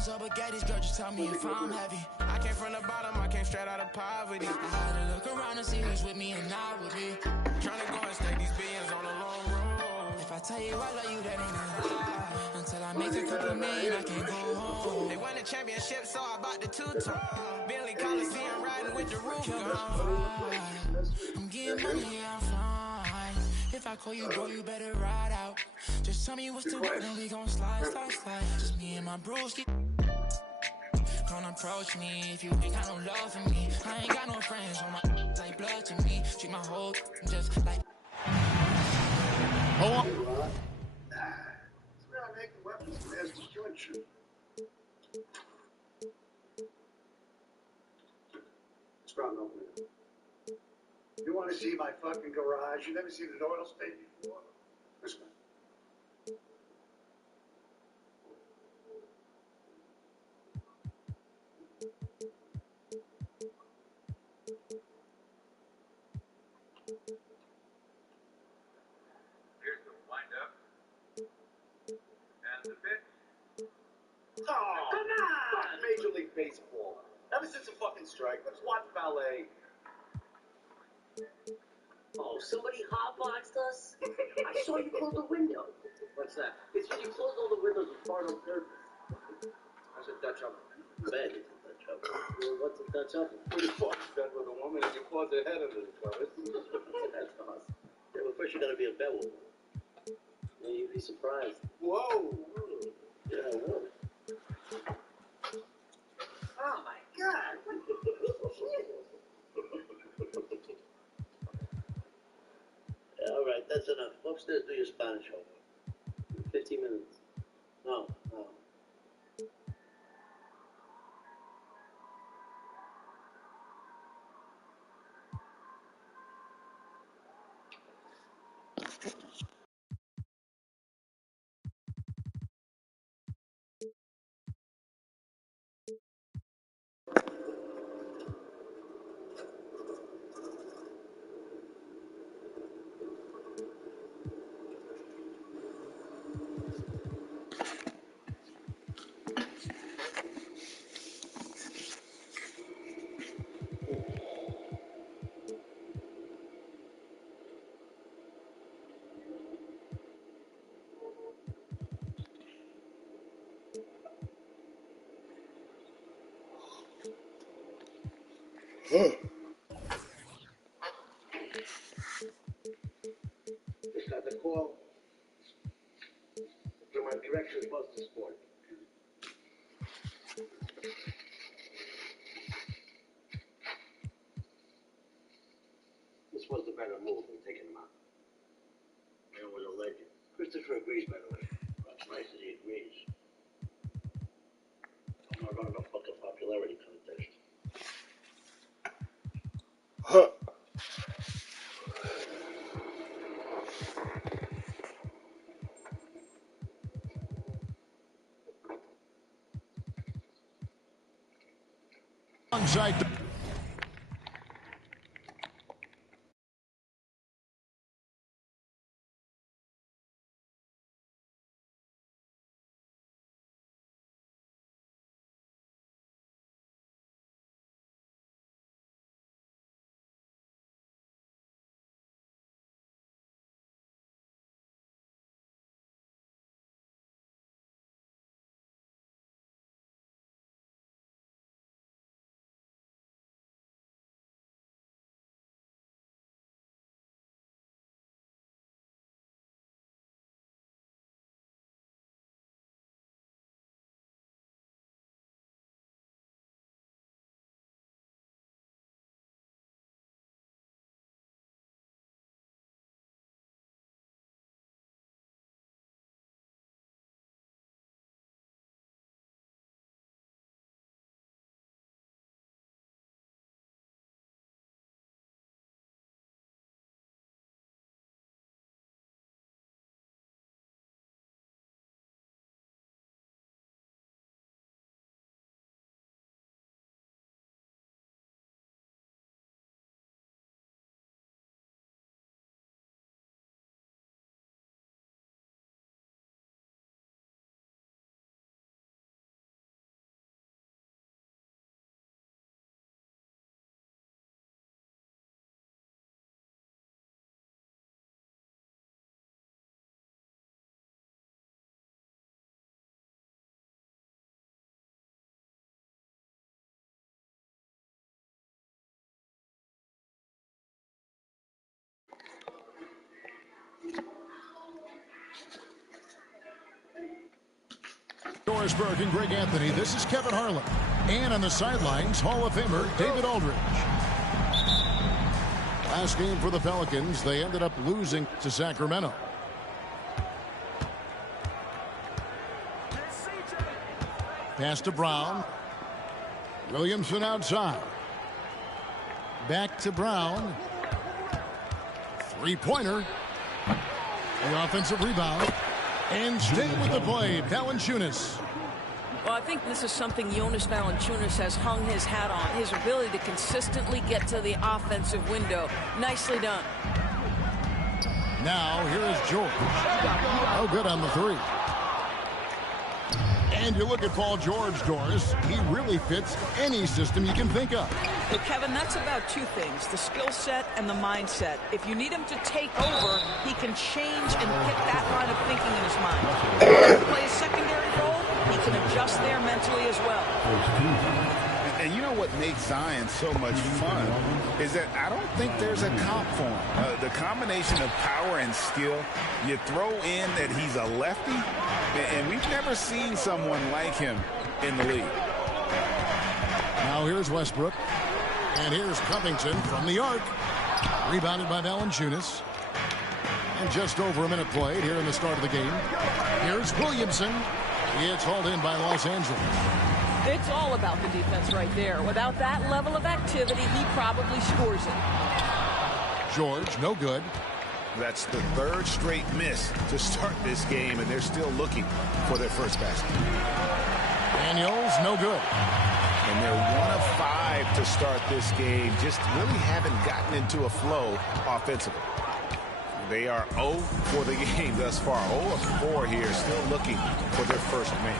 diamonds or baguettes, girl, just tell me if I'm heavy. I came from the bottom, I came straight out of poverty. I had to look around and see who's with me and not with me. Tryna go and stack these billions on the long road. If I tell you I love you, that ain't a lie. Until I make a couple million, I can't go home. They won the championship, so I bought the two-tone. Bentley Coliseum riding with the roof gone. I'm getting money, yeah, I'm fine. If I call you, bro, you better ride out. Just tell me what's the word and we gon' slide. Just me and my brewski. Don't approach me if you ain't got no love for me. I ain't got no friends on my like blood to me. Treat my whole just like. Hold on. That's where I make the weapons of mass destruction. What's wrong, open it? You want to see my fucking garage? You never seen an oil state before? This one. Here's the wind-up. And the pitch. Oh, come on! Major League Baseball. Ever since the fucking strike, let's watch ballet. Oh, somebody hotboxed us? I saw you close the window. What's that? It's when you close all the windows with part on purpose. That's a Dutch oven. Bet it's a Dutch oven. Well, what's a Dutch oven? When you fuck bed with a woman and you plug their head into the covers. That's awesome. Yeah, well, first you gotta be a bed woman. Yeah, you'd be surprised. Whoa! Yeah, I would. Oh my God! Yeah, all right, that's enough. Go upstairs, do your Spanish homework. 15 minutes. No. Just got the call from my directions most this morning. This was the better move than taking him out. Man was a legend. Christopher agrees, by the way. That's nice that he agrees. I'm not running a fucking popularity contest. Right there. Doris Burke and Greg Anthony, this is Kevin Harlan. And on the sidelines, Hall of Famer David Aldridge. Last game for the Pelicans, they ended up losing to Sacramento. Pass to Brown. Williamson outside. Back to Brown. Three-pointer. The offensive rebound. And staying with the play, Valanciunas. Well, I think this is something Jonas Valanciunas has hung his hat on. His ability to consistently get to the offensive window. Nicely done. Now, here is George. Oh, good on the three. And you look at Paul George, Doris. He really fits any system you can think of. Well, Kevin, that's about two things, the skill set and the mindset. If you need him to take over, he can change and get that line of thinking in his mind. If he plays a secondary role, he can adjust there mentally as well. And you know what makes Zion so much fun is that I don't think there's a comp for him. The combination of power and skill, you throw in that he's a lefty, and we've never seen someone like him in the league. Now here's Westbrook. And here's Covington from the arc. Rebounded by Valanciunas. And just over a minute played here in the start of the game. Here's Williamson. It's hauled in by Los Angeles. It's all about the defense right there. Without that level of activity, he probably scores it. George, no good. That's the third straight miss to start this game, and they're still looking for their first basket. Daniels, no good. And they're 1 of 5 to start this game. Just really haven't gotten into a flow offensively. They are 0 for the game thus far. 0 of 4 here, still looking for their first make.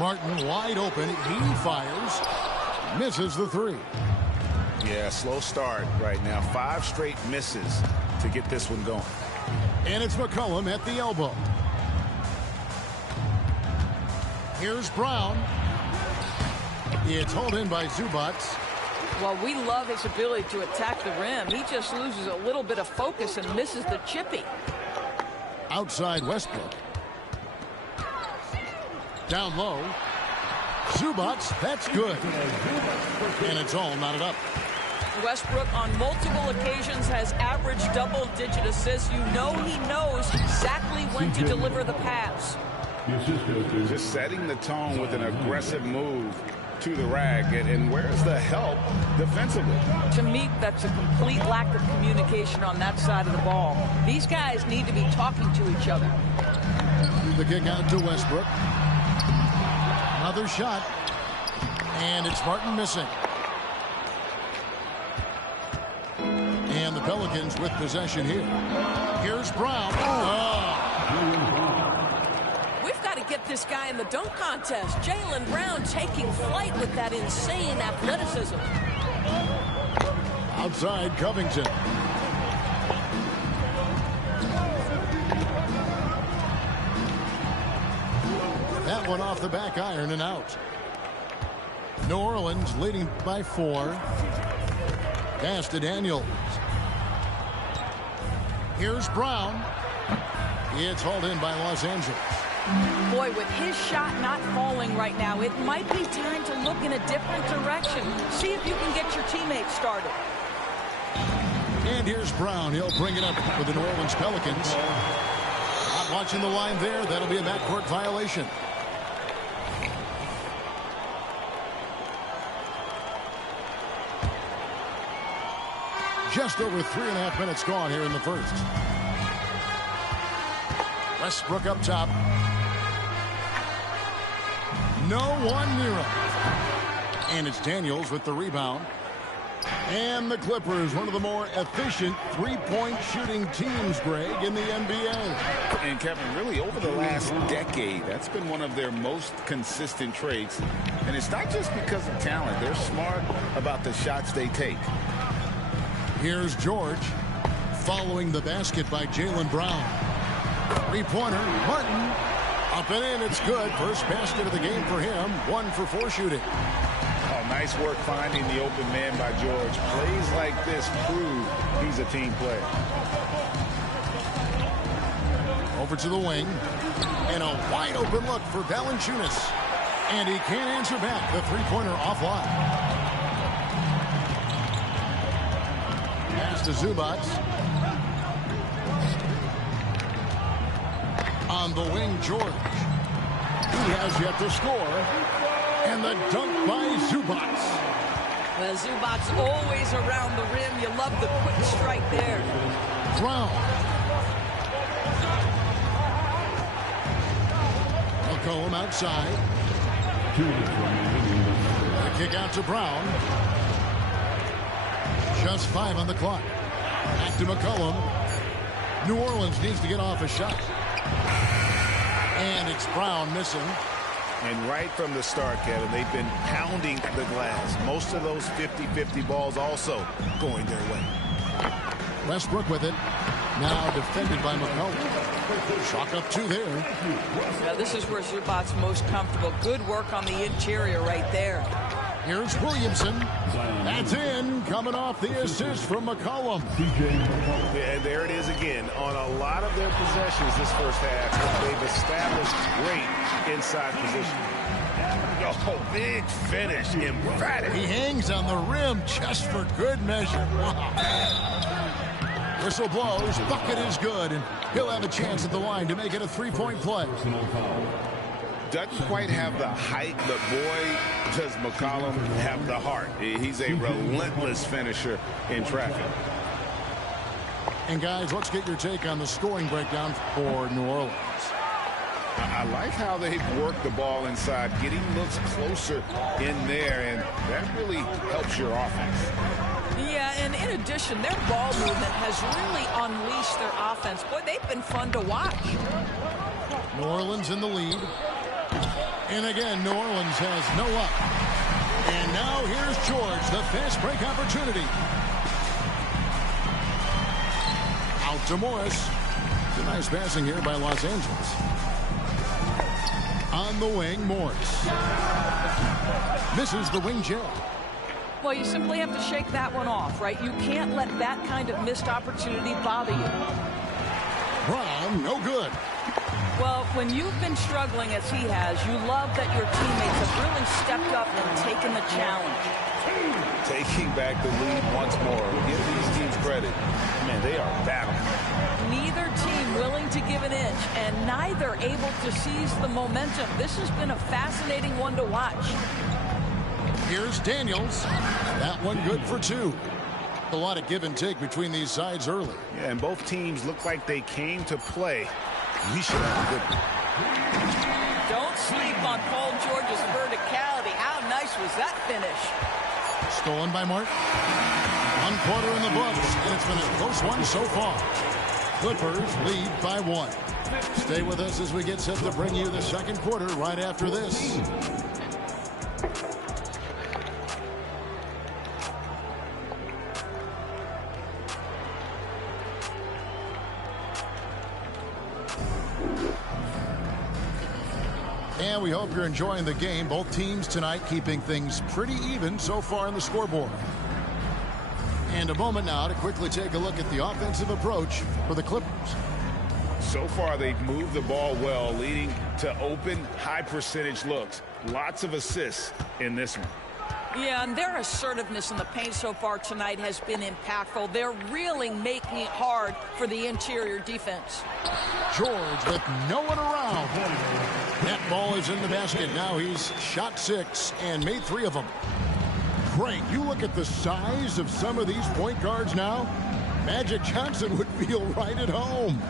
Martin wide open. He fires. Misses the three. Yeah, slow start right now. 5 straight misses to get this one going. And it's McCollum at the elbow. Here's Brown. It's hauled in by Zubac. Well, we love his ability to attack the rim. He just loses a little bit of focus and misses the chippy. Outside Westbrook. Down low. Zubac, that's good. And it's all knotted up. Westbrook on multiple occasions has averaged double-digit assists. You know he knows exactly when to deliver the pass. Just setting the tone with an aggressive move to the rag. And where's the help defensively? To me, that's a complete lack of communication on that side of the ball. These guys need to be talking to each other. The kick out to Westbrook. Another shot. And it's Martin missing. And the Pelicans with possession here. Here's Brown. We've got to get this guy in the dunk contest. Jaylen Brown taking flight with that insane athleticism. Outside Covington. That one off the back iron and out. New Orleans leading by 4. Pass to Daniels. Here's Brown. It's hauled in by Los Angeles. Boy, with his shot not falling right now, it might be time to look in a different direction. See if you can get your teammates started. And here's Brown. He'll bring it up for the New Orleans Pelicans. Not watching the line there. That'll be a backcourt violation. Just over 3.5 minutes gone here in the first. Westbrook up top. No one near him. And it's Daniels with the rebound. And the Clippers, one of the more efficient three-point shooting teams, Greg, in the NBA. And Kevin, really over the last decade, that's been one of their most consistent traits. And it's not just because of talent. They're smart about the shots they take. Here's George following the basket by Jaylen Brown. Three-pointer, Martin. Up and in, it's good. First basket of the game for him. 1 for 4 shooting. Oh, nice work finding the open man by George. Plays like this prove he's a team player. over to the wing. And a wide open look for Valanciunas. And he can't answer back. The three-pointer offline. Pass to Zubac. On the wing, George. He has yet to score. And the dunk by Zubac. Well, Zubac's always around the rim. You love the quick strike there. Brown. McCollum outside. The kick out to Brown. Just 5 on the clock. Back to McCollum. New Orleans needs to get off a shot. And it's Brown missing. And right from the start, Kevin, they've been pounding the glass. Most of those 50-50 balls also going their way. Westbrook with it. Now defended by McCollum. Chalk up 2 there. Now this is where Zubac's most comfortable. Good work on the interior right there. Here's Williamson. That's in. Coming off the assist from McCollum. Yeah, there it is again. On a lot of their possessions this first half, they've established great inside position. Oh, big finish. Emphatic. He hangs on the rim just for good measure. Wow. Whistle blows. Bucket is good. And he'll have a chance at the line to make it a 3-point play. Doesn't quite have the height, but boy, does McCollum have the heart. He's a relentless finisher in traffic. And guys, let's get your take on the scoring breakdown for New Orleans. I like how they've worked the ball inside, getting looks closer in there, and that really helps your offense. Yeah, and in addition, their ball movement has really unleashed their offense. Boy, they've been fun to watch. New Orleans in the lead. And again, New Orleans has no up. And now here's George, the fast break opportunity. Out to Morris. It's a nice passing here by Los Angeles. On the wing, Morris. Misses the wing jab. Well, you simply have to shake that one off, right? You can't let that kind of missed opportunity bother you. Brown, no good. Well, when you've been struggling as he has, you love that your teammates have really stepped up and taken the challenge. Taking back the lead once more. Give these teams credit. Man, they are battling. Neither team willing to give an inch, and neither able to seize the momentum. This has been a fascinating one to watch. Here's Daniels. That one good for 2. A lot of give and take between these sides early. Yeah, and both teams look like they came to play. We should have a good one. Don't sleep on Paul George's verticality. How nice was that finish? Stolen by Martin. 1 quarter in the books, and it's been a close one so far. Clippers lead by 1. Stay with us as we get set to bring you the second quarter right after this. And we hope you're enjoying the game. Both teams tonight keeping things pretty even so far on the scoreboard. And a moment now to quickly take a look at the offensive approach for the Clippers. So far, they've moved the ball well, leading to open, high-percentage looks. Lots of assists in this one. Yeah, and their assertiveness in the paint so far tonight has been impactful. They're really making it hard for the interior defense. George with no one around. That ball is in the basket. Now he's shot 6 and made 3 of them. Great. You look at the size of some of these point guards now. Magic Johnson would feel right at home.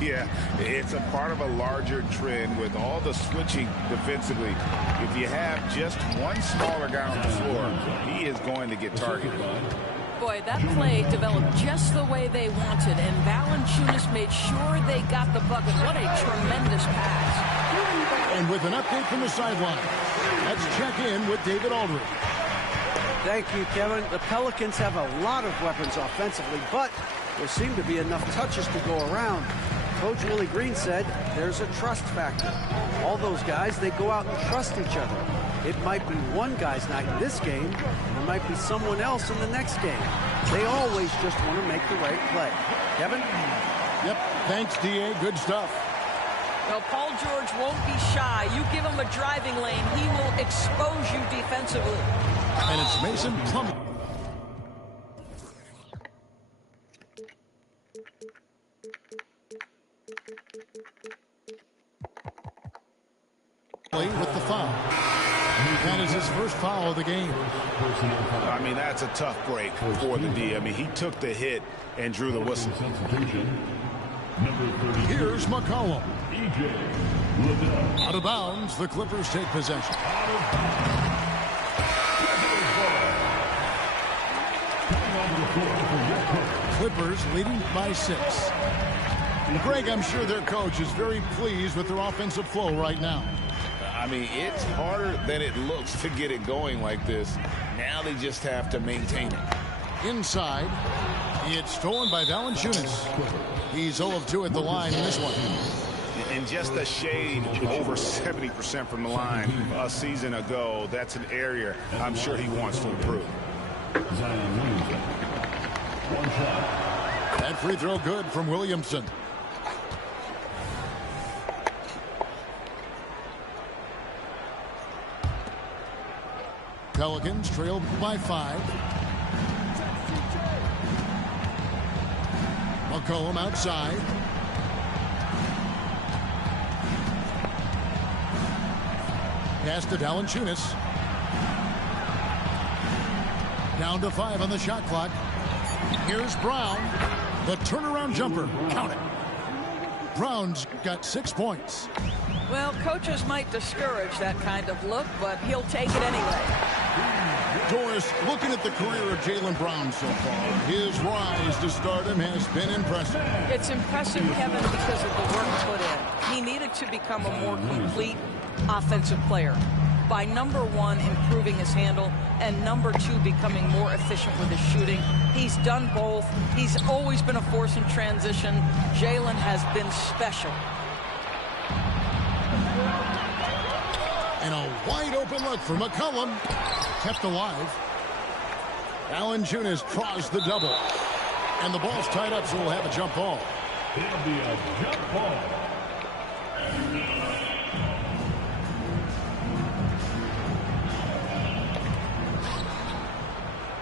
Yeah, it's a part of a larger trend with all the switching defensively. If you have just one smaller guy on the floor, he is going to get targeted. Boy, that play developed just the way they wanted, and Valanciunas made sure they got the bucket. What a tremendous pass. And with an update from the sideline, let's check in with David Aldridge. Thank you, Kevin. The Pelicans have a lot of weapons offensively, but there seem to be enough touches to go around. Coach Willie Green said there's a trust factor. All those guys, they go out and trust each other. It might be one guy's night in this game, and it might be someone else in the next game. They always just want to make the right play. Kevin? Yep, thanks, D.A. Good stuff. Well, Paul George won't be shy. You give him a driving lane, he will expose you defensively. And it's Mason Plumlee. With the foul. That is his first foul of the game. I mean, that's a tough break for the D. I mean, he took the hit and drew the whistle. Here's McCollum. Out of bounds, the Clippers take possession. Clippers leading by 6. Greg, I'm sure their coach is very pleased with their offensive flow right now. I mean, it's harder than it looks to get it going like this. Now they just have to maintain it. Inside, it's stolen by Valanciunas. He's 0 of 2 at the line in this one. And just a shade over 70% from the line a season ago. That's an area I'm sure he wants to improve. That free throw good from Williamson. Pelicans trailed by 5. McCollum outside. Pass to Valanciunas. Down to 5 on the shot clock. Here's Brown. The turnaround jumper. Count it. Brown's got 6 points. Well, coaches might discourage that kind of look, but he'll take it anyway. Doris, looking at the career of Jaylen Brown so far, his rise to stardom has been impressive. It's impressive, Kevin, because of the work put in. He needed to become a more complete offensive player. By number 1, improving his handle, and number 2, becoming more efficient with his shooting. He's done both. He's always been a force in transition. Jaylen has been special. And a wide open look for McCollum. Kept alive. Valanciunas draws the double. And the ball's tied up, so we'll have a jump ball. It'll be a jump ball.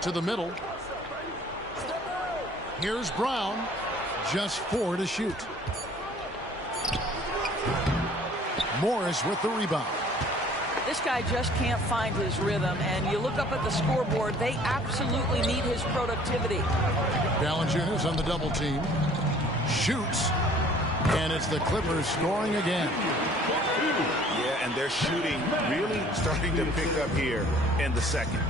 To the middle. Here's Brown. Just 4 to shoot. Morris with the rebound. This guy just can't find his rhythm, and you look up at the scoreboard, they absolutely need his productivity. Valanciunas on the double team. Shoots. And it's the Clippers scoring again. Yeah, and they're shooting really starting to pick up here in the second.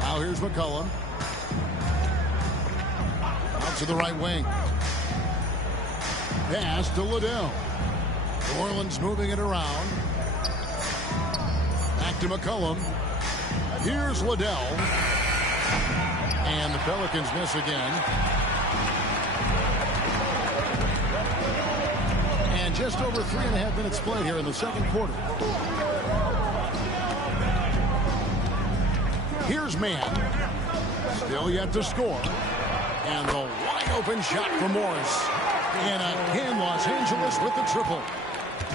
Now here's McCollum. Out to the right wing. Pass to Liddell. New Orleans moving it around. Back to McCollum. Here's Liddell. And the Pelicans miss again. And just over 3.5 minutes played here in the second quarter. Here's Mann. Still yet to score. And the wide open shot from Morris. And again, Los Angeles with the triple.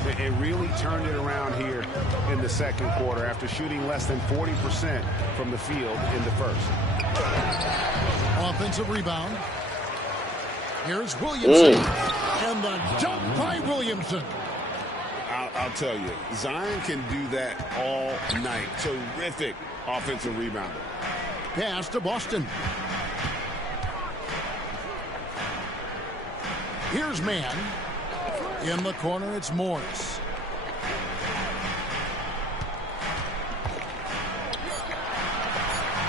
It really turned it around here in the second quarter after shooting less than 40% from the field in the first. Offensive rebound. Here's Williamson. And the dunk by Williamson. I'll tell you, Zion can do that all night. Terrific offensive rebounder. Pass to Boston. Here's Mann. In the corner, it's Morris.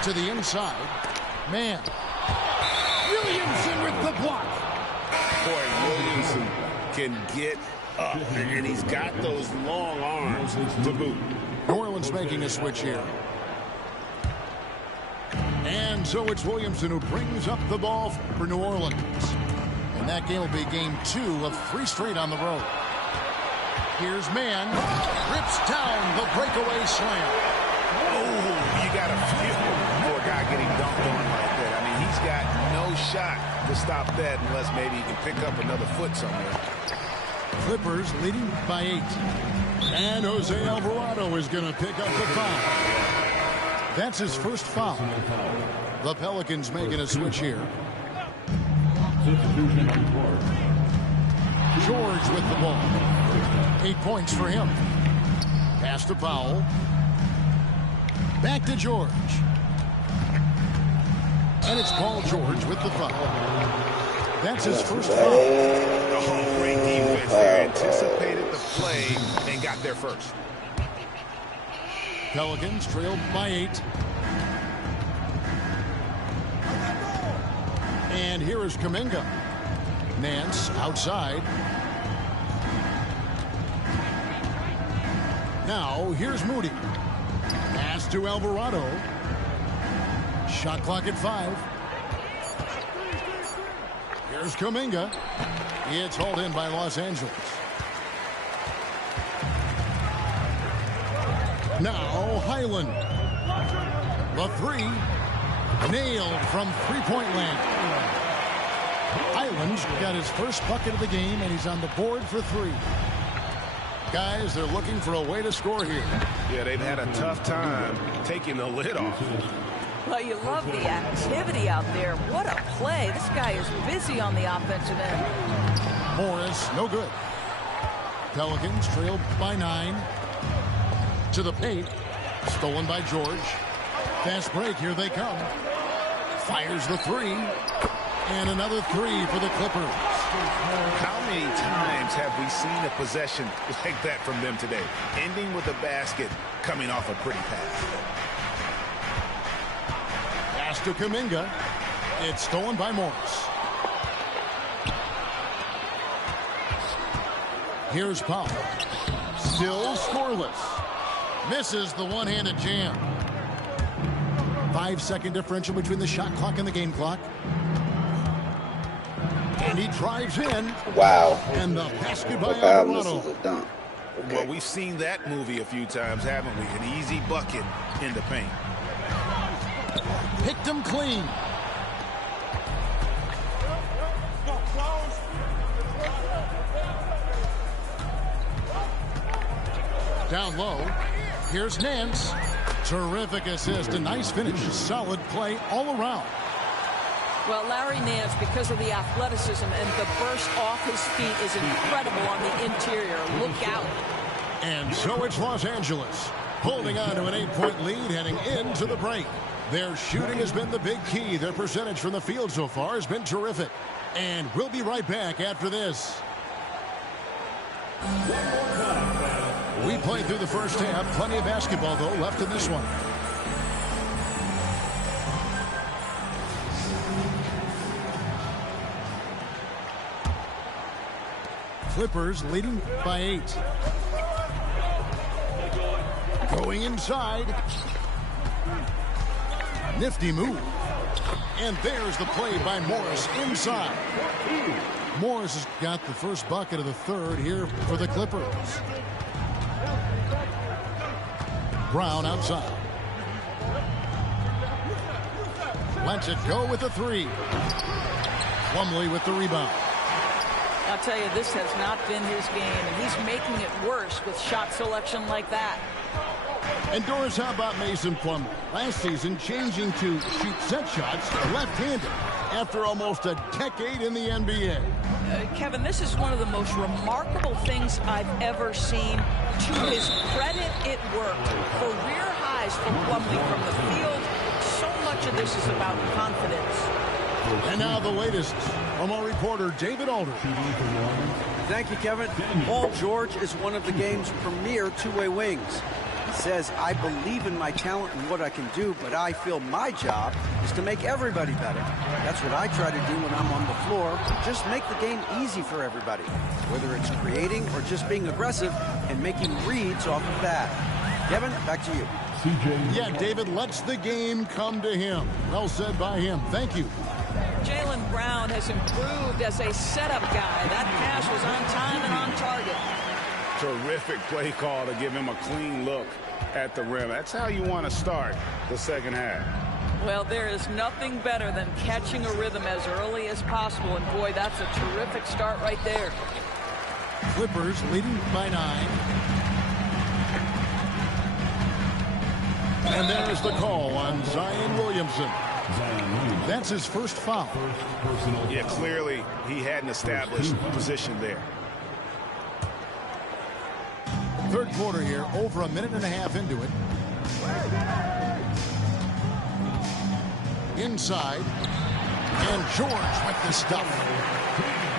To the inside. Mann. Williamson with the block. Boy, Williamson can get up, and he's got those long arms to boot. New Orleans making a switch here. And so it's Williamson who brings up the ball for New Orleans. And that game will be game 2 of 3 straight on the road. Here's Mann. Rips down the breakaway slam. Oh, you got to feel for a guy getting dunked on like that. I mean, he's got no shot to stop that unless maybe he can pick up another foot somewhere. Clippers leading by 8. And Jose Alvarado is going to pick up the foul. That's his first foul. The Pelicans making a switch here. George with the ball. 8 points for him. Pass to Powell. Back to George. And it's Paul George with the foul. That's his first foul. Oh, great defense there. Anticipated the play and got there first. Pelicans trailed by 8. And here is Kuminga. Nance outside. Now here's Moody. Pass to Alvarado. Shot clock at 5. Here's Kuminga. It's hauled in by Los Angeles. Now Highland. The 3. Nailed from three-point land. Highland's got his first bucket of the game, and he's on the board for 3. Guys, they're looking for a way to score here. Yeah, they've had a tough time taking the lid off. Well, you love the activity out there. What a play. This guy is busy on the offensive end. Morris, no good. Pelicans trailed by 9. To the paint. Stolen by George. Fast break. Here they come. Fires the 3. And another 3 for the Clippers. How many times have we seen a possession like that from them today? Ending with a basket, coming off a pretty pass. Pass to Kuminga. It's stolen by Morris. Here's Powell. Still scoreless. Misses the one-handed jam. 5-second differential between the shot clock and the game clock. And he drives in. Wow. And the basket by Wow, this Alvarado. is a dunk. Okay. Well, we've seen that movie a few times, haven't we? An easy bucket in the paint. Picked him clean. Down low. Here's Nance. Terrific assist. A nice finish. Solid play all around. Well, Larry Nance, because of the athleticism and the burst off his feet, is incredible on the interior. Look out. And so it's Los Angeles holding on to an 8-point lead heading into the break. Their shooting has been the big key. Their percentage from the field so far has been terrific. And we'll be right back after this. We played through the first half. Plenty of basketball, though, left in this one. Clippers leading by 8. Going inside. Nifty move. And there's the play by Morris inside. Morris has got the first bucket of the third here for the Clippers. Brown outside. Lets it go with the 3. Plumlee with the rebound. I'll tell you, this has not been his game, and he's making it worse with shot selection like that. And Doris, how about Mason Plumlee? Last season, changing to shoot set shots left-handed after almost a decade in the NBA. Kevin, this is one of the most remarkable things I've ever seen. To his credit, it worked. Career highs for Plumlee from the field. So much of this is about confidence. And now the latest from our reporter, David Alder. Thank you, Kevin. Paul George is one of the game's premier two-way wings. He says, I believe in my talent and what I can do, but I feel my job is to make everybody better. That's what I try to do when I'm on the floor. Just make the game easy for everybody, whether it's creating or just being aggressive and making reads off of that. Kevin, back to you. Yeah, David lets the game come to him. Well said by him. Thank you. Jaylen Brown has improved as a setup guy. That pass was on time and on target. Terrific play call to give him a clean look at the rim. That's how you want to start the second half. Well, there is nothing better than catching a rhythm as early as possible. And, boy, that's a terrific start right there. Clippers leading by 9. And there's the call on Zion Williamson. That's his first foul. Yeah, clearly he had an established position there. Third quarter here, over a minute and a half into it. Inside. And George with the stuff.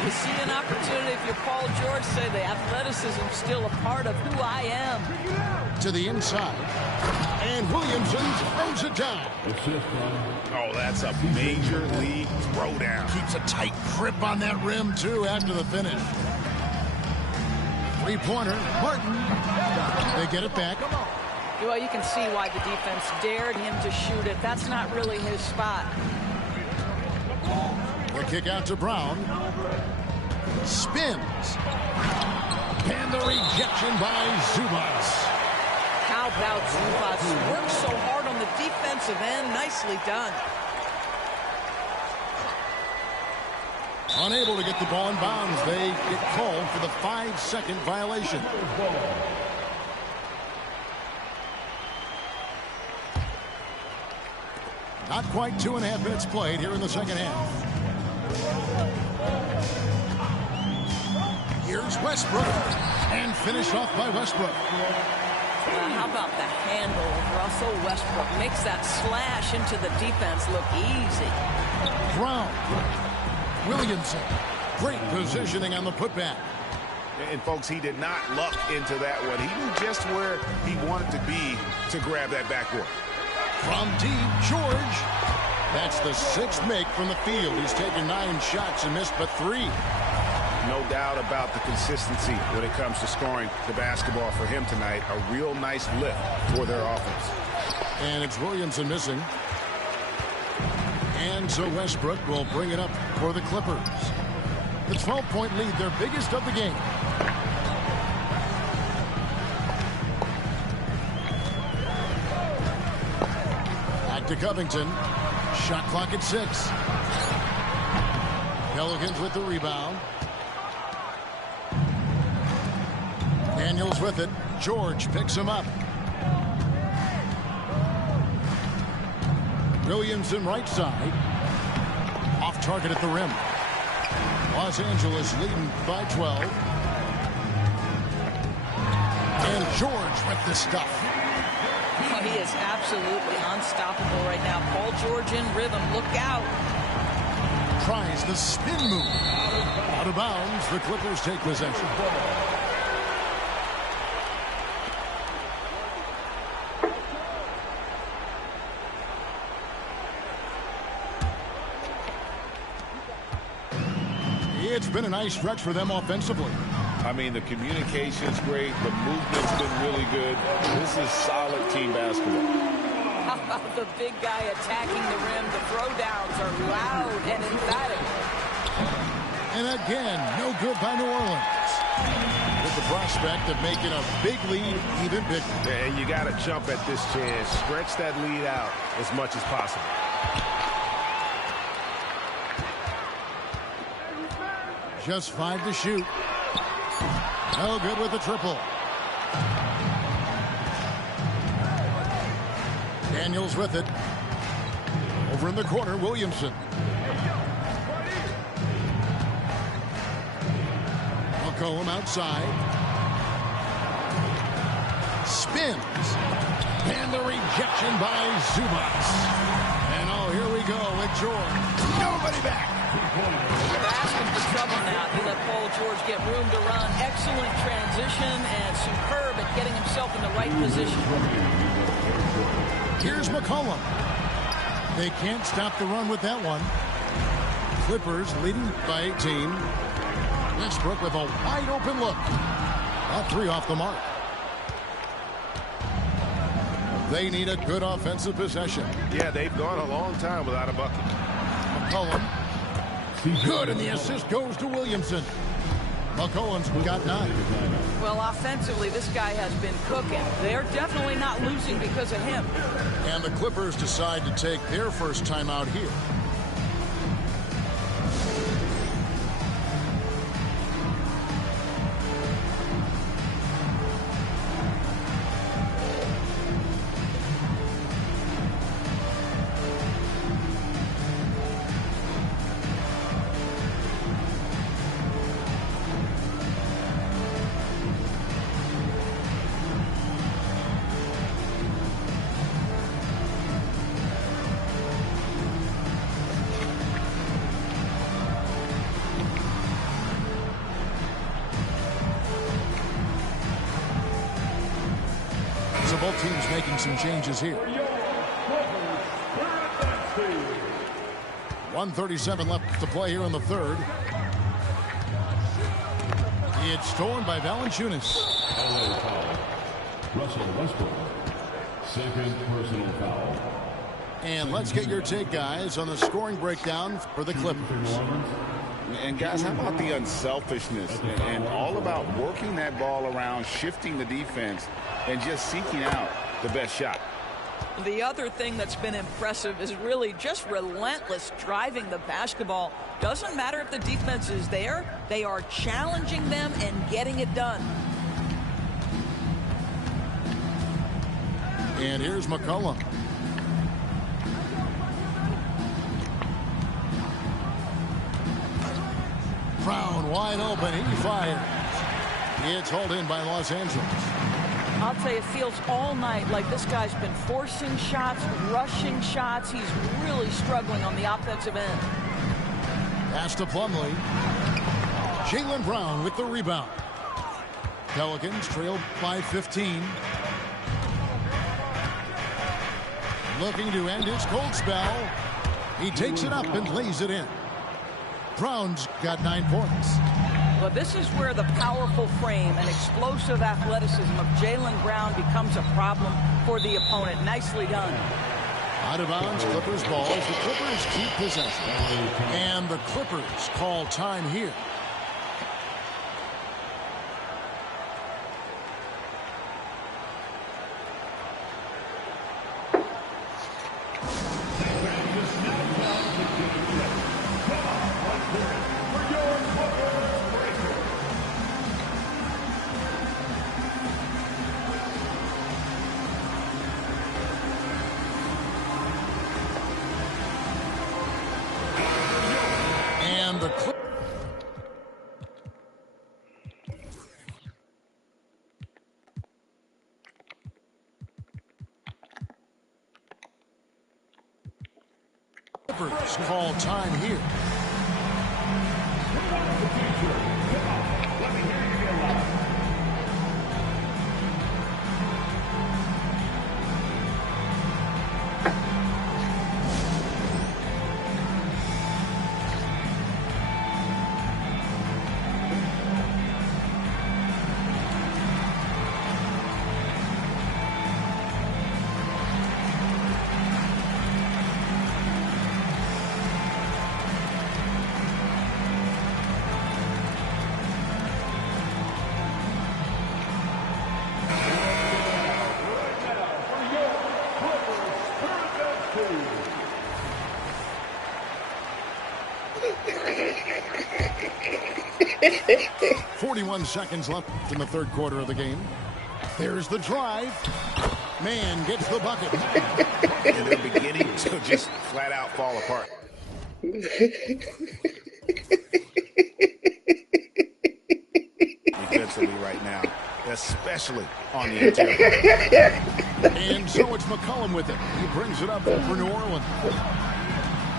You see an opportunity if you're Paul George, say the athleticism still a part of who I am. To the inside. And Williamson throws it down. Oh, that's a major league throwdown. Keeps a tight grip on that rim, too, after the finish. Three-pointer, Martin. They get it back. Well, you can see why the defense dared him to shoot it. That's not really his spot. The kick out to Brown. Spins. And the rejection by Zubas. How about Zubas? Worked so hard on the defensive end. Nicely done. Unable to get the ball in bounds. They get called for the 5-second violation. Not quite 2.5 minutes played here in the second half. Here's Westbrook. And finished off by Westbrook. How about the handle of Russell Westbrook? Makes that slash into the defense look easy. Brown. Williamson. Great positioning on the putback. And, folks, he did not luck into that one. He knew just where he wanted to be to grab that backboard. From deep, George. That's the 6th make from the field. He's taken 9 shots and missed but 3. No doubt about the consistency when it comes to scoring the basketball for him tonight. A real nice lift for their offense. And it's Williamson missing. And so Westbrook will bring it up for the Clippers. The 12-point lead, their biggest of the game. Back to Covington. Shot clock at 6. Pelicans with the rebound. Daniels with it. George picks him up. Williamson right side. Off target at the rim. Los Angeles leading by 12. And George with the stuff. Oh, he is absolutely unstoppable right now. Paul George in rhythm. Look out. Tries the spin move. Out of bounds. The Clippers take possession. It's been a nice stretch for them offensively. I mean, the communication's great. The movement's been really good. This is solid team basketball. How about the big guy attacking the rim? The throwdowns are loud and emphatic. And again, no good by New Orleans. With the prospect of making a big lead even bigger. And you got to jump at this chance. Stretch that lead out as much as possible. Just 5 to shoot. No good with the triple. Daniels with it. Over in the corner, Williamson. McCollum outside. Spins. And the rejection by Zubas. And oh, here we go with George. Nobody back. They're asking for trouble now. He let Paul George get room to run. Excellent transition and superb at getting himself in the right position. Here's McCollum. They can't stop the run with that one. Clippers leading by 18. Westbrook with a wide open look. All 3 off the mark. They need a good offensive possession. Yeah, they've gone a long time without a bucket. McCollum. Good, and the assist goes to Williamson. McCollum's got 9. Well, offensively, this guy has been cooking. They're definitely not losing because of him. And the Clippers decide to take their first timeout here. So both teams making some changes here. 1:37 left to play here in the third. It's stolen by Valanciunas. Russell Westbrook. Second personal foul. And let's get your take, guys, on the scoring breakdown for the Clippers. And guys, how about the unselfishness and all about working that ball around, shifting the defense, and just seeking out the best shot. The other thing that's been impressive is really just relentless driving the basketball. Doesn't matter if the defense is there, they are challenging them and getting it done. And here's McCollum. Brown wide open. He fires. It's hauled in by Los Angeles. I'll tell you, it feels all night like this guy's been forcing shots, rushing shots. He's really struggling on the offensive end. Pass to Plumlee. Jaylen Brown with the rebound. Pelicans trail by 15. Looking to end his cold spell. He takes it up and lays it in. Brown's got 9 points. Well, this is where the powerful frame and explosive athleticism of Jaylen Brown becomes a problem for the opponent. Nicely done. Out of bounds, Clippers ball as the Clippers keep possession. And the Clippers call time here. The Clippers call time here. .41 seconds left in the third quarter of the game. There's the drive. Man gets the bucket. And they're beginning to just flat out fall apart. Defensively right now, especially on the interior. And so it's McCollum with it. He brings it up for New Orleans.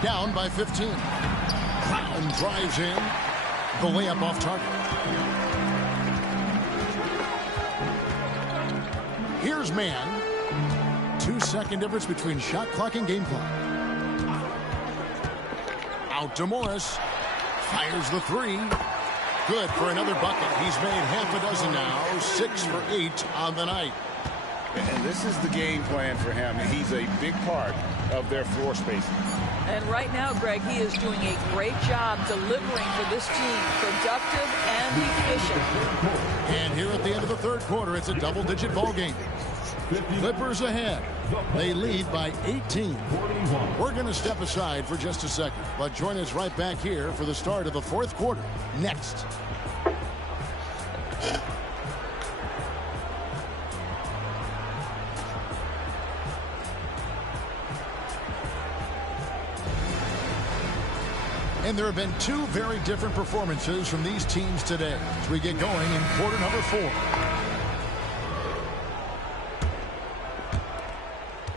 Down by 15. Brown drives in. The layup off target. Here's man. 2-second difference between shot clock and game clock. Out to Morris. Fires the 3. Good for another bucket. He's made half a dozen now. 6 for 8 on the night. And this is the game plan for him. He's a big part of their floor spacing. And right now, Greg, he is doing a great job delivering for this team, productive and efficient. And here at the end of the third quarter, it's a double-digit ball game. Clippers ahead. They lead by 18. We're going to step aside for just a second, but join us right back here for the start of the fourth quarter next. And there have been two very different performances from these teams today as we get going in quarter number 4.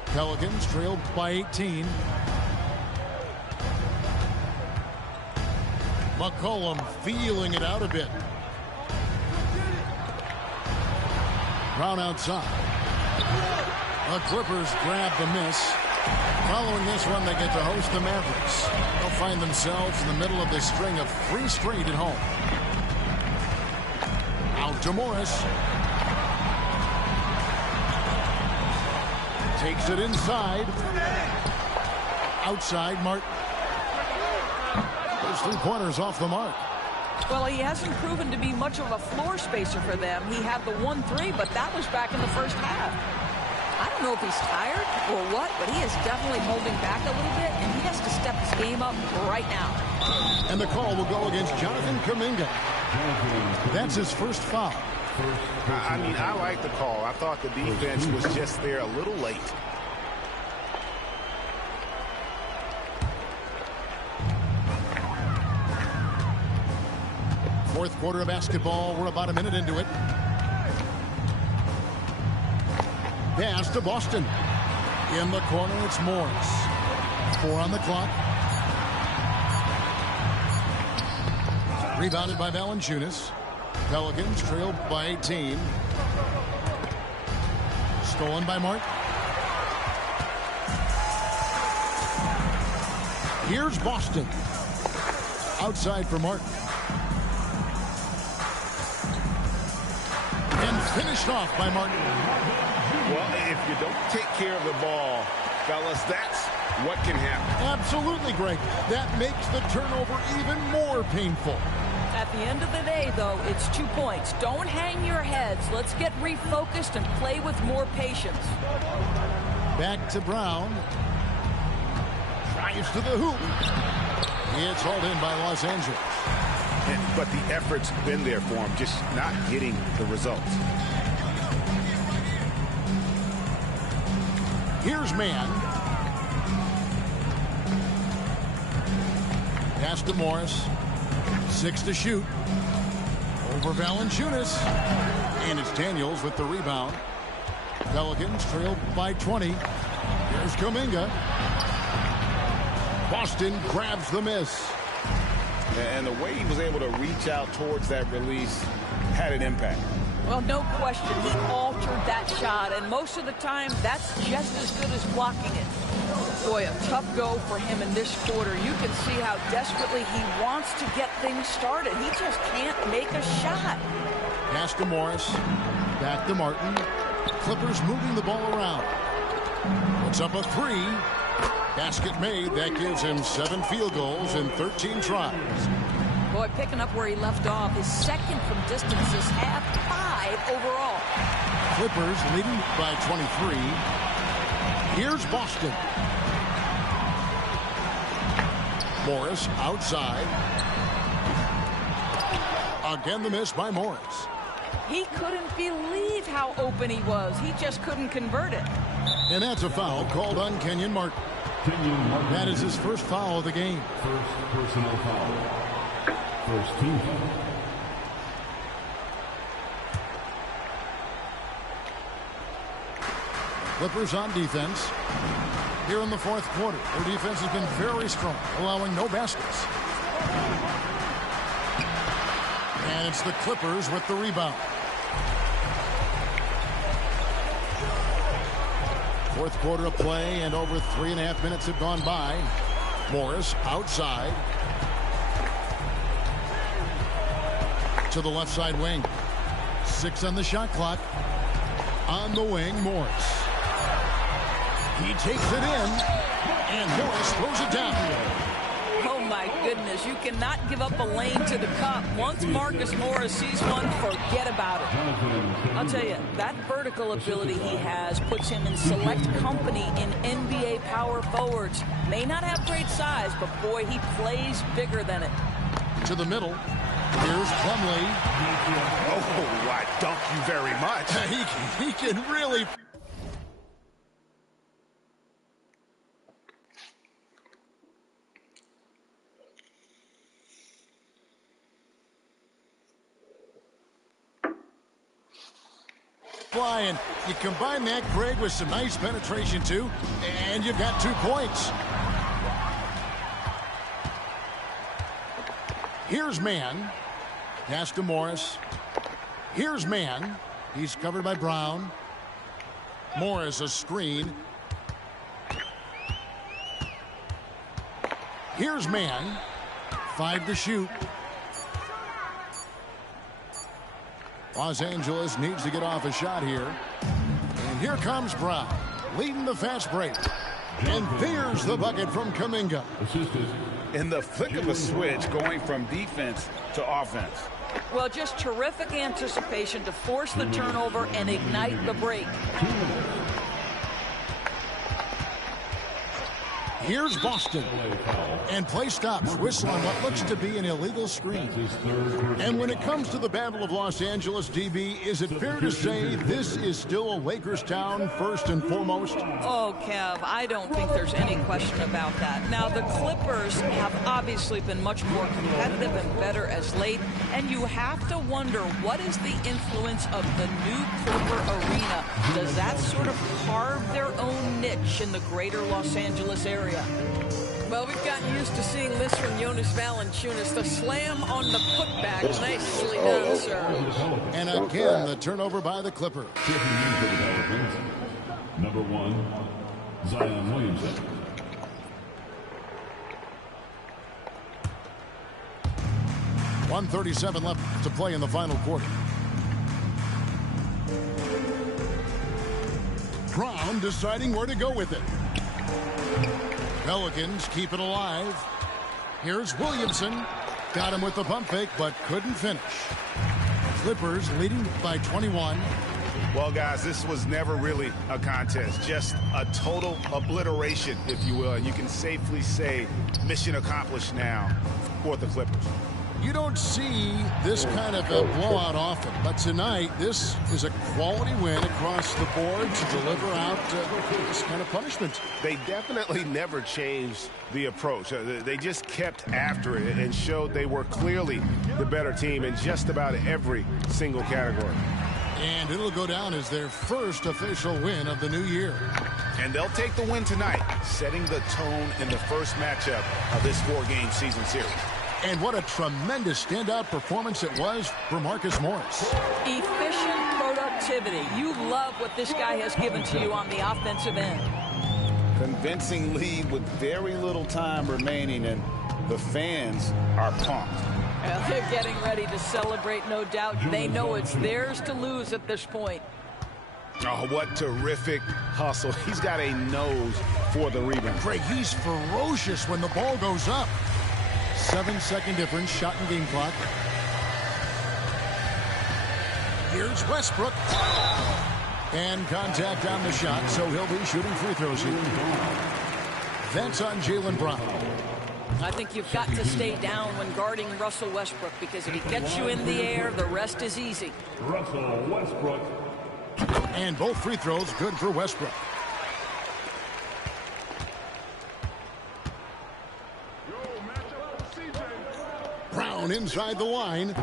Pelicans trailed by 18. McCollum feeling it out a bit. Brown outside. The Clippers grab the miss. Following this one, they get to host the Mavericks. They'll find themselves in the middle of this string of 3 straight at home. Out to Morris. Takes it inside. Outside, Martin. Those 3 pointers off the mark. Well, he hasn't proven to be much of a floor spacer for them. He had the 1-3, but that was back in the first half. I don't know if he's tired or what, but he is definitely holding back a little bit, and he has to step his game up right now. And the call will go against Jonathan Kuminga. That's his first foul. I mean, I like the call. I thought the defense was just there a little late. Fourth quarter of basketball. We're about a minute into it. Pass to Boston. In the corner, it's Morris. 4 on the clock. Rebounded by Valanciunas. Pelicans trailed by 18. Stolen by Martin. Here's Boston. Outside for Martin. And finished off by Martin. Well, if you don't take care of the ball, fellas, that's what can happen. Absolutely, Greg. That makes the turnover even more painful. At the end of the day, though, it's 2 points. Don't hang your heads. Let's get refocused and play with more patience. Back to Brown. Drives to the hoop. It's hauled in by Los Angeles. But the effort's been there for him, just not getting the results. Here's Mann. Pass to Morris. 6 to shoot. Over Valanciunas. And it's Daniels with the rebound. Pelicans trailed by 20. Here's Kuminga. Boston grabs the miss. And the way he was able to reach out towards that release had an impact. Well, no question. He altered that shot, and most of the time, that's just as good as blocking it. Boy, a tough go for him in this quarter. You can see how desperately he wants to get things started. He just can't make a shot. Pass to Morris. Back to Martin. Clippers moving the ball around. Puts up a 3. Basket made. That gives him 7 field goals in 13 tries. Boy, picking up where he left off. His second from distance this half, 5 overall. Clippers leading by 23. Here's Boston. Morris outside. Again, the miss by Morris. He couldn't believe how open he was. He just couldn't convert it. And that's a foul called on Kenyon Martin. That is his first foul of the game. First personal foul. First team foul. Clippers on defense. Here in the fourth quarter, their defense has been very strong, allowing no baskets. And it's the Clippers with the rebound. Fourth quarter of play, and over 3.5 minutes have gone by. Morris outside. To the left side wing. 6 on the shot clock. On the wing, Morris. He takes it in, and Morris throws it down. Oh, my goodness. You cannot give up a lane to the cup. Once Marcus Morris sees one, forget about it. I'll tell you, that vertical ability he has puts him in select company in NBA power forwards. May not have great size, but, boy, he plays bigger than it. To the middle. Here's Plumlee. Oh, I thank you very much. He can really... And you combine that, Craig, with some nice penetration, too, and you've got 2 points. Here's man. Pass to Morris. Here's man. He's covered by Brown. Morris, a screen. Here's man. 5 to shoot. Los Angeles needs to get off a shot here. And here comes Brown, leading the fast break. And there's the bucket from Kuminga. In the flick of a switch, going from defense to offense. Well, just terrific anticipation to force the turnover and ignite the break. Here's Boston. And play stops. Whistle on what looks to be an illegal screen. And when it comes to the Battle of Los Angeles, DB, is it fair to say this is still a Lakers town first and foremost? Oh, Kev, I don't think there's any question about that. Now, the Clippers have obviously been much more competitive and better as late, and you have to wonder, what is the influence of the new Clipper arena? Does that sort of carve their own niche in the greater Los Angeles area? Well, we've gotten used to seeing this from Jonas Valanciunas. The slam on the putback. Nicely done, sir. And again, the turnover by the Clippers. Number 1, Zion Williamson. .137 left to play in the final quarter. Brown deciding where to go with it. Pelicans keep it alive. Here's Williamson. Got him with the pump fake, but couldn't finish. Clippers leading by 21. Well, guys, this was never really a contest. Just a total obliteration, if you will. And you can safely say mission accomplished now for the Clippers. You don't see this kind of a blowout often, but tonight this is a quality win across the board to deliver out this kind of punishment. They definitely never changed the approach. They just kept after it and showed they were clearly the better team in just about every single category. And it'll go down as their first official win of the new year. And they'll take the win tonight, setting the tone in the first matchup of this 4-game season series. And what a tremendous standout performance it was for Marcus Morris. Efficient productivity. You love what this guy has given to you on the offensive end. Convincing lead with very little time remaining, and the fans are pumped. Well, they're getting ready to celebrate, no doubt. They know it's theirs to lose at this point. Oh, what terrific hustle. He's got a nose for the rebound. Craig, he's ferocious when the ball goes up. 7-second difference, shot and game clock. Here's Westbrook. And contact on the shot, so he'll be shooting free throws here. That's on Jaylen Brown. I think you've got to stay down when guarding Russell Westbrook, because if he gets you in the air, the rest is easy. Russell Westbrook. And both free throws good for Westbrook. Brown inside the line.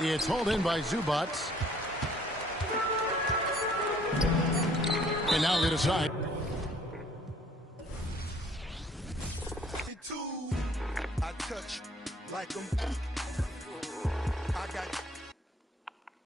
It's hauled in by Zubac. And now laid aside. I touch like 'em. I got